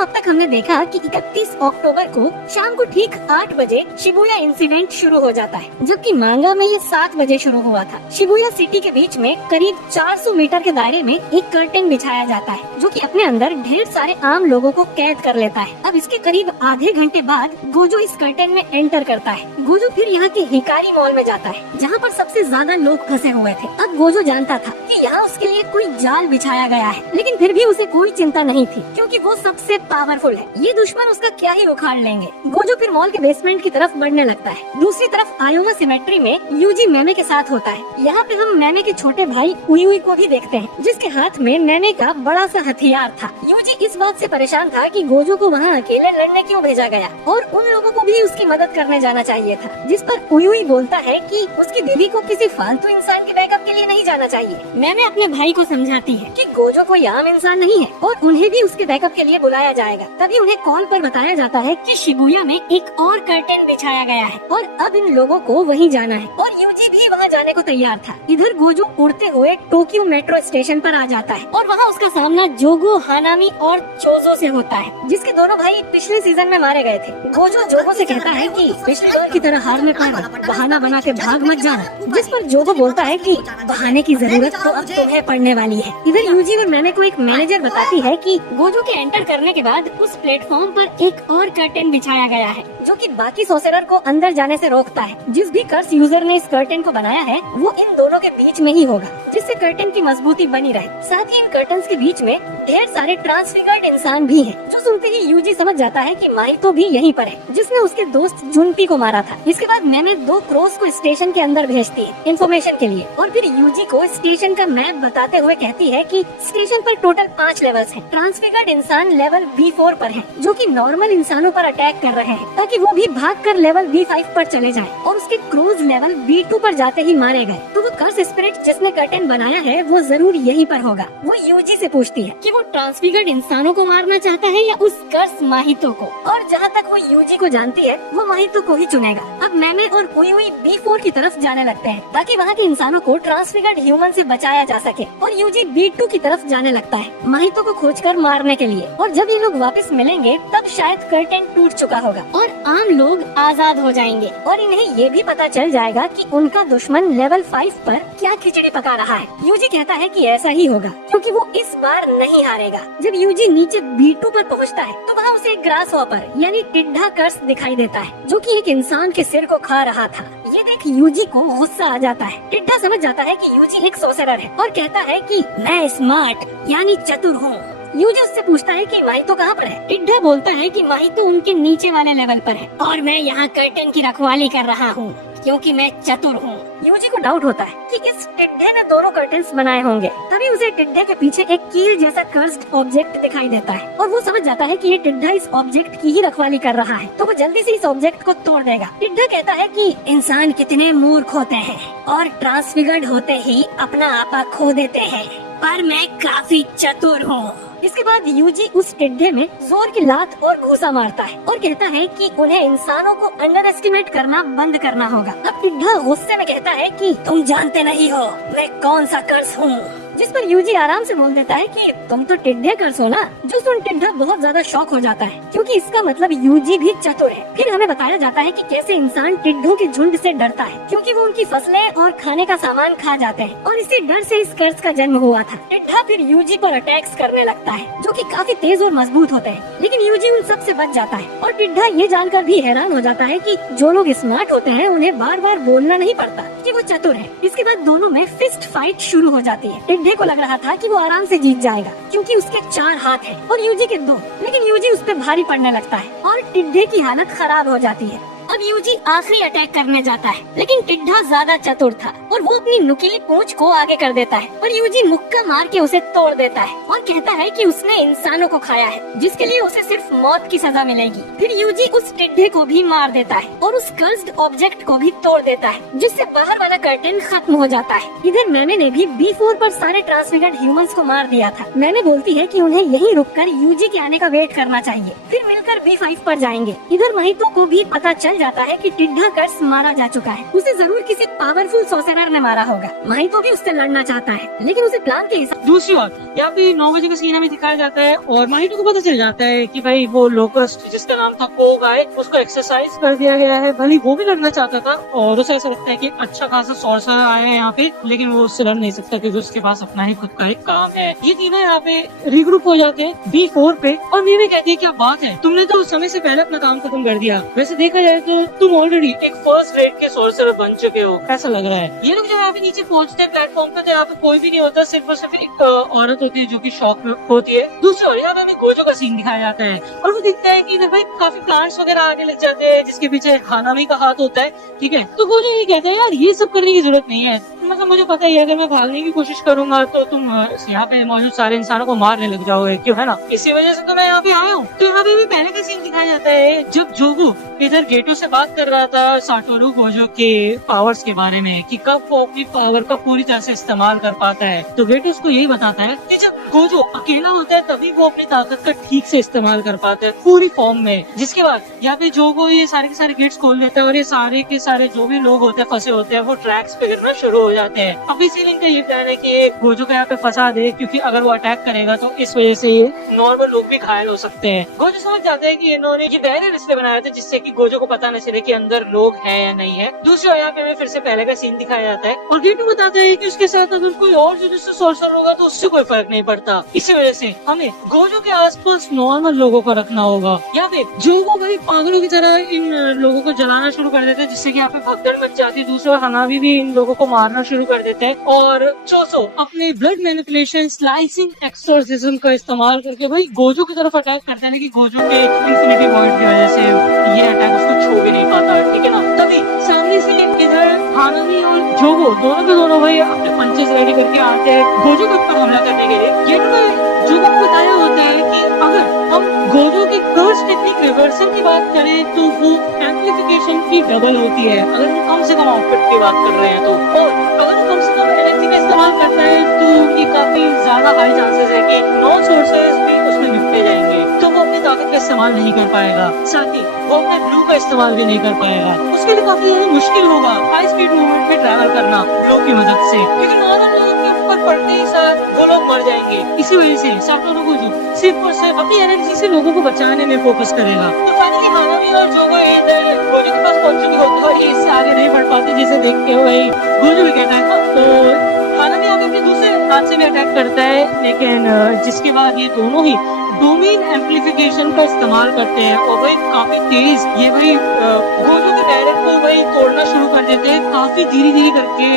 दोस्तों, अब तक हमने देखा कि 31 अक्टूबर को शाम को ठीक 8 बजे शिबुया इंसिडेंट शुरू हो जाता है, जबकि मांगा में ये 7 बजे शुरू हुआ था। शिबुया सिटी के बीच में करीब 400 मीटर के दायरे में एक कर्टेन बिछाया जाता है, जो कि अपने अंदर ढेर सारे आम लोगों को कैद कर लेता है। अब इसके करीब आधे घंटे बाद गोजो इस कर्टेन में एंटर करता है। गोजो फिर यहाँ के हिकारी मॉल में जाता है, जहाँ पर सबसे ज्यादा लोग फंसे हुए थे। अब गोजो जानता था कि यहाँ उसके लिए कोई जाल बिछाया गया है, लेकिन फिर भी उसे कोई चिंता नहीं थी, क्योंकि वो सबसे पावरफुल है। ये दुश्मन उसका क्या ही उखाड़ लेंगे। गोजो फिर मॉल के बेसमेंट की तरफ बढ़ने लगता है। दूसरी तरफ आयोमा सिमेट्री में यूजी मेमे के साथ होता है। यहाँ पे हम मेमे के छोटे भाई उयुई को भी देखते हैं, जिसके हाथ में मेमे का बड़ा सा हथियार था। यूजी इस बात से परेशान था कि गोजो को वहाँ अकेले लड़ने क्यों भेजा गया, और उन लोगों को भी उसकी मदद करने जाना चाहिए था। जिस पर उयुई बोलता है कि उसकी दीदी को किसी फालतू इंसान के बैकअप के लिए नहीं जाना चाहिए। मेमे अपने भाई को समझाती है कि गोजो कोई आम इंसान नहीं है और उन्हें भी उसके बैकअप के लिए बुलाया जाएगा। तभी उन्हें कॉल पर बताया जाता है कि शिबुया में एक और कर्टेन बिछाया गया है और अब इन लोगों को वहीं जाना है, और यूजी भी वहाँ जाने को तैयार था। इधर गोजो उड़ते हुए टोक्यो मेट्रो स्टेशन पर आ जाता है और वहाँ उसका सामना जोगो, हानामी और चोजो से होता है, जिसके दोनों भाई पिछले सीजन में मारे गए थे। गोजो जोगो से कहता है कि पिछली बार की तरह हारने पर बहाना बना के भाग मत जाना, जिस पर जोगो बोलता है कि बहाने की जरूरत तो अब तुम्हें पड़ने वाली है। इधर यूजी और मैमे को एक मैनेजर बताती है कि गोजो के एंटर करने के बाद उस प्लेटफॉर्म पर एक और कर्टेन बिछाया गया है, जो कि बाकी सोसेरर को अंदर जाने से रोकता है। जिस भी कर्स यूजर ने इस कर्टेन को बनाया है वो इन दोनों के बीच में ही होगा, जिससे कर्टेन की मजबूती बनी रहे। साथ ही इन कर्टन्स के बीच में ढेर सारे ट्रांसफिगर्ड इंसान भी हैं, जो सुनते ही यूजी समझ जाता है कि माहितो भी यहीं पर है, जिसने उसके दोस्त जुनपी को मारा था। इसके बाद मैंने 2 क्रोस को स्टेशन के अंदर भेजती है इन्फॉर्मेशन के लिए, और फिर यूजी को स्टेशन का मैप बताते हुए कहती है कि स्टेशन पर टोटल 5 लेवल्स हैं। ट्रांसफिगर्ड इंसान लेवल B4 पर हैं, जो कि नॉर्मल इंसानों पर अटैक कर रहे हैं, ताकि वो भी भागकर लेवल B5 पर चले जाएं, और उसके क्रूज लेवल B2 पर जाते ही मारे गए। तो वो कर्स स्पिरिट जिसने कर्टेन बनाया है वो जरूर यहीं पर होगा। वो यूजी से पूछती है कि वो ट्रांसफिगर्ड इंसानों को मारना चाहता है या उस कर्स माहितो को, और जहाँ तक वो यूजी को जानती है वो माहितो को ही चुनेगा। अब मैमे और उयुई B4 की तरफ जाने लगते हैं, ताकि वहाँ के इंसानों को ट्रांसफिगर्ड ह्यूमन से बचाया जा सके, और यूजी B2 की तरफ जाने लगता है माहितो को खोजकर मारने के लिए। और जब ये लोग वापस मिलेंगे तब शायद कर्टेन टूट चुका होगा और आम लोग आजाद हो जाएंगे, और इन्हें ये भी पता चल जाएगा कि उनका दुश्मन लेवल 5 पर क्या खिचड़ी पका रहा है। यूजी कहता है कि ऐसा ही होगा, क्योंकि वो इस बार नहीं हारेगा। जब यूजी नीचे B2 पर पहुंचता है तो वहाँ उसे एक ग्रास हॉपर यानी टिड्ढा कर्स दिखाई देता है, जो कि एक इंसान के सिर को खा रहा था। ये देख यूजी को गुस्सा आ जाता है। टिड्ढा समझ जाता है कि यूजी एक सोसेरर है और कहता है कि मैं स्मार्ट यानी चतुर हूँ। यूजी उससे पूछता है कि माहितो कहाँ पर है। टिड्ढा बोलता है कि माहितो उनके नीचे वाले लेवल पर है और मैं यहाँ कर्टेन की रखवाली कर रहा हूँ, क्योंकि मैं चतुर हूँ। यूजी को डाउट होता है कि इस टिड्ढे ने दोनों कर्टेन्स बनाए होंगे। तभी उसे टिड्ढे के पीछे एक कील जैसा कर्स्ड ऑब्जेक्ट दिखाई देता है, और वो समझ जाता है कि ये टिड्ढा इस ऑब्जेक्ट की ही रखवाली कर रहा है, तो वो जल्दी से इस ऑब्जेक्ट को तोड़ देगा। टिड्ढा कहता है कि इंसान कितने मूर्ख होते हैं और ट्रांसफिगर्ड होते ही अपना आपा खो देते हैं, पर मैं काफी चतुर हूँ। इसके बाद यूजी उस टिड्ढे में जोर की लात और घूसा मारता है और कहता है कि उन्हें इंसानों को अंडर एस्टिमेट करना बंद करना होगा। अब टिड्ढा गुस्से में कहता है कि तुम जानते नहीं हो मैं कौन सा कर्स हूँ, जिस पर यूजी आराम से बोल देता है कि तुम तो टिड्ढे कर्स हो ना, जो सुन टिड्ढा बहुत ज्यादा शॉक हो जाता है, क्योंकि इसका मतलब यूजी भी चतुर है। फिर हमें बताया जाता है कि कैसे इंसान टिड्ढों के झुंड से डरता है, क्योंकि वो उनकी फसलें और खाने का सामान खा जाते हैं, और इसी डर से इस कर्स का जन्म हुआ था। टिड्ढा फिर यूजी पर अटैक्स करने लगता है, जो कि काफी तेज और मजबूत होते हैं, लेकिन यूजी उन सब से बच जाता है। और टिड्ढा ये जानकर भी हैरान हो जाता है कि जो लोग स्मार्ट होते हैं उन्हें बार बार बोलना नहीं पड़ता कि वो चतुर है। इसके बाद दोनों में फिस्ट फाइट शुरू हो जाती है। टिड्ढे को लग रहा था कि वो आराम से जीत जाएगा, क्योंकि उसके 4 हाथ हैं और यूजी के 2, लेकिन यूजी उस पर भारी पड़ने लगता है और टिड्ढे की हालत खराब हो जाती है। अब यूजी आखिरी अटैक करने जाता है, लेकिन टिड्ढा ज्यादा चतुर था और वो अपनी नुकीली पूंछ को आगे कर देता है और यूजी मुक्का मार के उसे तोड़ देता है और कहता है कि उसने इंसानों को खाया है, जिसके लिए उसे सिर्फ मौत की सजा मिलेगी। फिर यूजी उस टिड्ढे को भी मार देता है और उस कर्स्ड ऑब्जेक्ट को भी तोड़ देता है, जिससे बाहर वाला कर्टेन खत्म हो जाता है। इधर मैमे ने भी B4 पर सारे ट्रांसफिगर्ड ह्यूमंस को मार दिया था। मैमे बोलती है कि उन्हें यहीं रुककर यूजी के आने का वेट करना चाहिए, फिर मिलकर B5 पर जाएंगे। इधर माहितो को भी पता चल जाता है कि टिड्ढा कर्स मारा जा चुका है। उसे जरूर किसी पावरफुल सॉर्सरर ने मारा होगा। माहितो भी उससे लड़ना चाहता है, लेकिन उसे प्लान के हिसाब। दूसरी बात, यहाँ पे 9 बजे का सीन हमें दिखाया जाता है और माहितो को पता चल जाता है कि भाई वो लोकस्ट जिसका नाम था कोग आए, उसको एक्सरसाइज कर दिया गया है। भले वो भी लड़ना चाहता था और उसे ऐसा लगता है कि अच्छा खासा सॉर्सरर आया है यहाँ पे, लेकिन वो उससे लड़ नहीं सकता क्योंकि उसके पास अपना ही खुद का एक काम है। ये तीनों यहाँ पे रिग्रुप हो जाते हैं B4 पे और मीमी कहती है क्या बात है, तुमने तो समय से पहले अपना काम खत्म कर दिया। वैसे देखा जाए तो तुम ऑलरेडी एक फर्स्ट रेट के सॉर्सरर बन चुके हो, ऐसा लग रहा है। ये लोग जब यहाँ पे नीचे पहुंचते हैं प्लेटफॉर्म पे तो यहाँ पे कोई भी नहीं होता, सिर्फ और सिर्फ एक औरत होती है जो की शॉक होती है। दूसरी ओर यहाँ पे गोजो का सीन दिखाया जाता है और वो दिखता है कि इधर भाई काफी प्लांट्स वगैरह आगे लग जाते हैं जिसके पीछे हानामी का हाथ होता है, ठीक है। तो गोजो ये कहता है यार ये सब करने की जरूरत नहीं है, मतलब मुझे पता ही है अगर मैं भागने की कोशिश करूंगा तो तुम यहाँ पे मौजूद सारे इंसानों को मारने लग जाओगे, क्यों, है ना। इसी वजह से तो मैं यहाँ पे आया हूँ। तो यहाँ पे भी पहले का सीन दिखाया जाता है जब जोगो इधर गेटो से बात कर रहा था साटोरू गोजो के पावर्स के बारे में कि कब वो अपनी पावर का पूरी तरह से इस्तेमाल कर पाता है। तो गेटो उसको यही बताता है कि जब गोजो अकेला होता है तभी वो अपनी ताकत का ठीक से इस्तेमाल कर पाता है पूरी फॉर्म में। जिसके बाद यहाँ पे जोगो ये सारे के सारे गेट्स खोल देता है और ये सारे के सारे जो भी लोग होते हैं फंसे होते हैं वो ट्रैक्स पे गिरना शुरू हो जाते हैं। अभी सीलिंग का ये प्लान है कि गोजो को यहाँ पे फंसा दे क्योंकि अगर वो अटैक करेगा तो इस वजह से ये नॉर्मल लोग भी घायल हो सकते हैं। गोजो समझ जाते हैं कि इन्होंने ये बैरियर इसलिए बनाया था जिससे कि गोजो को पता न चले कि अंदर लोग हैं या नहीं है। दूसरी ओर यहाँ पे हमें फिर से पहले का सीन दिखाया जाता है और गेटो बताता है कि उसके साथ अगर कोई और जो जिससे सॉर्सर होगा तो उससे कोई फर्क नहीं पड़ता। इसी वजह से हमें गोजो के आसपास नॉर्मल लोगों को रखना होगा। यहाँ पे जोगो भाई पागलों की तरह इन लोगों को जलाना शुरू कर देते हैं जिससे कि यहाँ पे भगदड़ मच जाती है। दूसरा हनावी भी इन लोगों को मारना शुरू कर देते हैं और चोसो अपने ब्लड मैनिपुलेशन स्लाइसिंग एक्सोर्सिज्म का इस्तेमाल करके भाई गोजो की तरफ अटैक करते हैं कि गोजो के इंफिनिटी वॉइड की वजह से ये अटैक उसको छू भी नहीं पाता, ठीक है ना। तभी सामने से इधर हानामी और जोगो दोनों के दोनों भाई अपने पंचेस रेडी करके आते हैं गोजो के ऊपर हमला करने के लिए। ये जोगो को बताया होता है कि अगर हम गोजो की कर्स टेक्निक रिवर्सल की बात करें तो वो एम्प्लीफिकेशन की डबल होती है अगर हम कम से कम आउटपुट की बात कर रहे हैं तो, और अगर हम कम से कम एनर्जी का इस्तेमाल करता है तो ये काफी ज्यादा हाई चांसेस है कि नॉन सोर्सेज भी उसमें निपटे जाएंगे तो वो अपनी ताकत का इस्तेमाल नहीं कर पाएगा, साथ ही वो अपने ब्लू का इस्तेमाल भी नहीं कर पाएगा। उसके लिए काफी ज्यादा मुश्किल होगा हाई स्पीड मूवमेंट में ट्रैवल करना ब्लू की मदद से, क्योंकि नॉर्मल लोगों के ऊपर पड़ते ही साथ वो लोग मर जाएंगे। इसी वजह से साटोरू गोजो सिर्फ और सिर्फ अपनी एनर्जी से लोगों को बचाने में फोकस करेगा। तो फाइनली हानामी और जोगो इधर गोजो के पास पहुंच चुके होते हैं और ये इससे आगे नहीं बढ़ पाते जिसे देख के भाई गोजो भी कहता है तो हानामी आगे अपने दूसरे हाथ से भी अटैक करता है, लेकिन जिसके बाद ये दोनों ही डोमेन एम्प्लीफिकेशन का इस्तेमाल करते हैं और भाई काफी तेज ये भाई गोजो के बैरियर को भाई तोड़ना शुरू कर देते हैं। काफी धीरे धीरे करके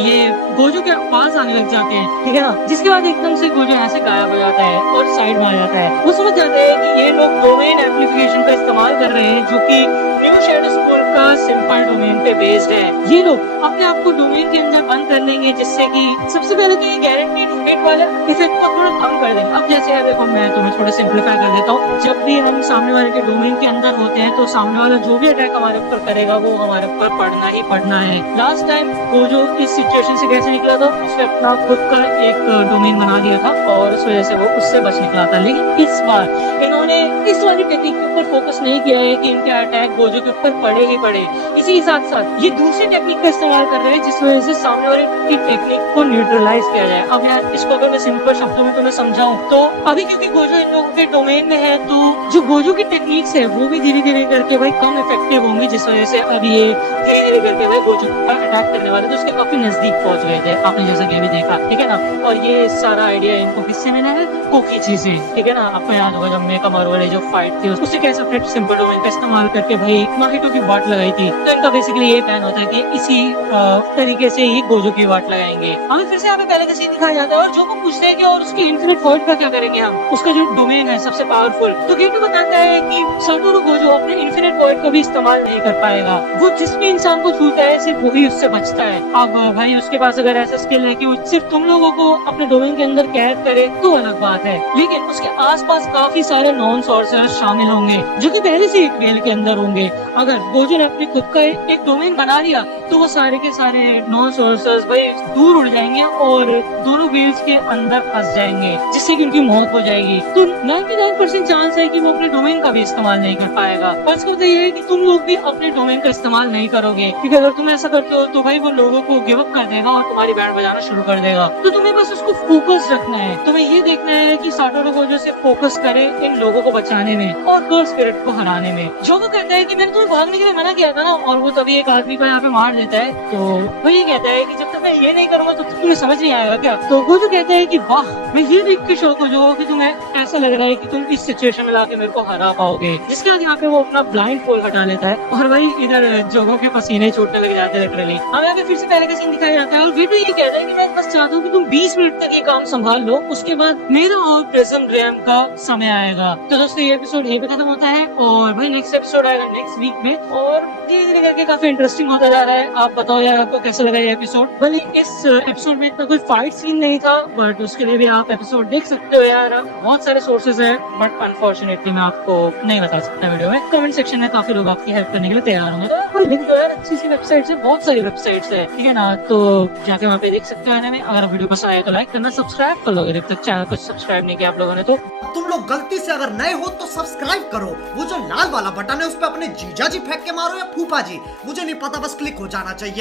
ये गोजो के पास आने लग जाते हैं, ठीक है ना। जिसके बाद एकदम से गोजो यहाँ से गायब हो जाता है और साइड में आ जाता है। वो समझ जाते हैं कि ये लोग डोमेन एम्प्लीफिकेशन का इस्तेमाल कर रहे हैं जो कि न्यू शैडो स्कूल का सिंपल डोमेन पे बेस्ड है। ये लोग अपने आप को डोमेन के अंदर बंद कर लेंगे जिससे कि सबसे पहले तो ये गारंटीड फेट वाले इफेक्ट को थोड़ा कम कर देंगे। अब जैसे देखो मैं तुम्हें थोड़ा सिंप्लीफाई कर देता हूँ, जब भी हम सामने वाले के डोमेन के अंदर होते हैं तो सामने वाला जो भी अटैक हमारे ऊपर करेगा वो हमारे ऊपर पड़ना ही पड़ना है। लास्ट टाइम वो जो इस सिचुएशन से कैसे निकला था उसने अपना खुद का एक डोमेन बना दिया था और उस वजह से वो उससे बच निकला था। लेकिन इस बार इन्होंने इस वाली टेक्निक के ऊपर फोकस नहीं किया है कि इनके अटैक गोजो के ऊपर पड़े ही पड़े। इसी साथ साथ ये दूसरी टेक्निक का इस्तेमाल कर रहे हैं जिस वजह से सामने वाले की टेक्निक को न्यूट्रलाइज किया जाए। अब यार इसको अगर मैं सिंपल शब्दों में तुम्हें समझाऊं तो अभी क्योंकि गोजो इन लोगों के डोमेन में है तो जो गोजो की टेक्निक्स है वो भी धीरे धीरे करके भाई कम इफेक्टिव होंगी, जिस वजह से अब ये धीरे धीरे करके भाई गोजो पर अटैक करने वाले थे उसके काफी नजदीक पहुंच गए थे, आपने जैसा कि अभी देखा, ठीक है ना। और ये सारा आइडिया इनको किससे मिला है, कोकीची से, ठीक है ना। आपको याद होगा जब मेकामारू वाले जो फाइट थी उससे कैसे अपने सिंपल डोमेन का इस्तेमाल करके भाई माहितो की वाट लगाई थी। तो इनका बेसिकली ये प्लान होता है कि इसी तरीके से ही गोजो की वाट लगाएंगे। हमें फिर से यहाँ पे पहले का सीन दिखाया जाता है और जो को पूछते हैं कि और उसकी इन्फिनिट वॉइड का क्या करेंगे हम, उसका जो डोमेन है सबसे पावरफुल। तो गेटो बताता है कि साटोरू गोजो अपने इन्फिनिट वॉइड को भी इस्तेमाल नहीं कर पाएगा, वो जिस भी इंसान को छूता है सिर्फ वही उससे बचता है। अब भाई उसके पास अगर ऐसा स्किल है कि वो सिर्फ तुम लोगों को अपने डोमेन के अंदर कैद करे तो अलग बात है, लेकिन उसके आसपास काफी सारे नॉन सॉर्सर सोर्सेज शामिल होंगे जो कि पहले से एक व्हील के अंदर होंगे। अगर गोजो ने अपने खुद का एक डोमेन बना लिया तो वो सारे के सारे नॉन सोर्सेज भाई दूर उड़ जाएंगे और दोनों व्हील्स के अंदर फंस जाएंगे, जिससे कि उनकी मौत हो जाएगी। तो 99% चांस है कि वो अपने डोमेन का भी इस्तेमाल नहीं कर पाएगा। बस को तो ये है कि तुम लोग भी अपने डोमेन का इस्तेमाल नहीं करोगे, क्योंकि अगर तुम ऐसा करते हो तो भाई वो लोगों को गिव अप कर देगा और तुम्हारी बैंड बजाना शुरू कर देगा। तो तुम्हें बस उसको फोकस रखना है। तुम्हें ये देखना है कि साटोरू गोजो से फोकस करे इन लोगों को बचाने में और गर्ल स्पिरिट को हराने में। जो वो कहता है कि मैंने तुम्हें भागने के लिए मना किया था ना, और वो तभी एक आदमी को यहाँ पे मार देता है। तो वो ये कहता है कि जब तक मैं ये नहीं करूंगा तो तुम्हें समझ नहीं आएगा क्या। तो गोजो कहता है कि वाह, मैं ये देख के शौक हो जो कि तुम्हें ऐसा लग रहा है कि तुम इस सिचुएशन में लाके मेरे को हरा पाओगे। जिसके बाद यहाँ पे वो अपना ब्लाइंड फोल्ड हटा लेता है और वही इधर जोगो के पसीने छूटने लग जाते हैं लिटरली। हमें यहाँ पे फिर से पहले का सीन दिखाया जाता है और फिर तो ये कहता है कि मैं बस चाहता हूँ कि तुम 20 मिनट तक ये काम संभाल लो, उसके बाद मेरा और प्रिज्म रैम का समय आएगा। तो दोस्तों ये एपिसोड यहीं पे खत्म होता है और भाई नेक्स्ट एपिसोड आएगा नेक्स्ट वीक में और धीरे धीरे करके काफी इंटरेस्टिंग होता जा रहा है। आप बताओ यार आपको कैसा लगा ये एपिसोड। भले इस एपिसोड में इतना कोई फाइट सीन नहीं था, बट उसके लिए भी आप एपिसोड देख सकते हो यार। बहुत सारे सोर्सेज है बट अनफॉर्चुनेटली मैं आपको नहीं बता सकता वीडियो में। कमेंट सेक्शन में काफी लोग आपकी हेल्प करने के लिए तैयार होंगे, तो लिंक दो यार। अच्छी सी वेबसाइट है, बहुत सारी वेबसाइट्स है, ठीक है ना। तो जाके वहाँ पे देख सकते हो। अगर वीडियो पसंद आए तो लाइक करना, सब्सक्राइब कर लो अगर अब तक चैनल को सब्सक्राइब नहीं किया आप लोगों ने तो। तुम लोग गलती से अगर नए हो तो सब्सक्राइब करो। वो जो लाल वाला बटन है उस पर अपने जीजा जी फेंक के मारो या फूफा जी, मुझे नहीं पता, बस क्लिक हो जाना चाहिए।